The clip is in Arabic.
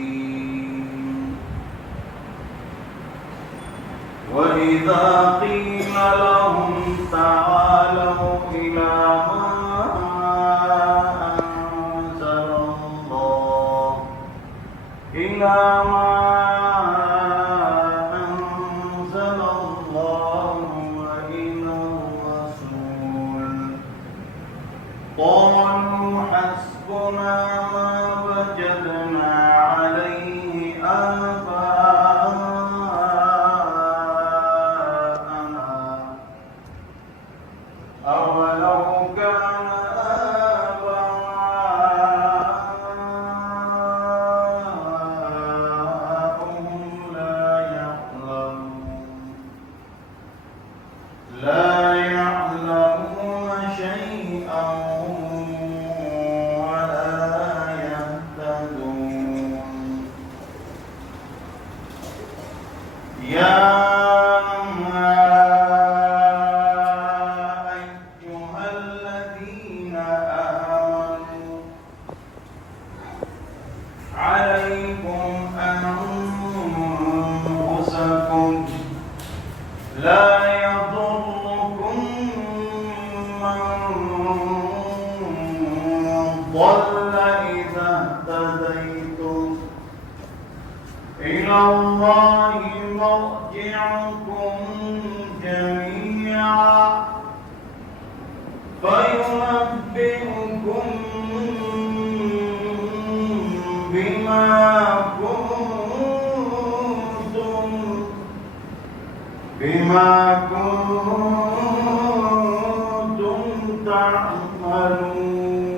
الضالين وإذا قيل لهم تعالوا إلى ما أنزل الله وإلى الرسول قالوا حسبنا ما وجدنا عليه آباءنا أولو كان لا يعلمون شيئا ولا يهتدون يا أيها الذين آمنوا عليكم أنفسكم لا ضل إذا اهتديتم إلى الله مرجعكم جميعا فينبئكم بما كنتم تعملون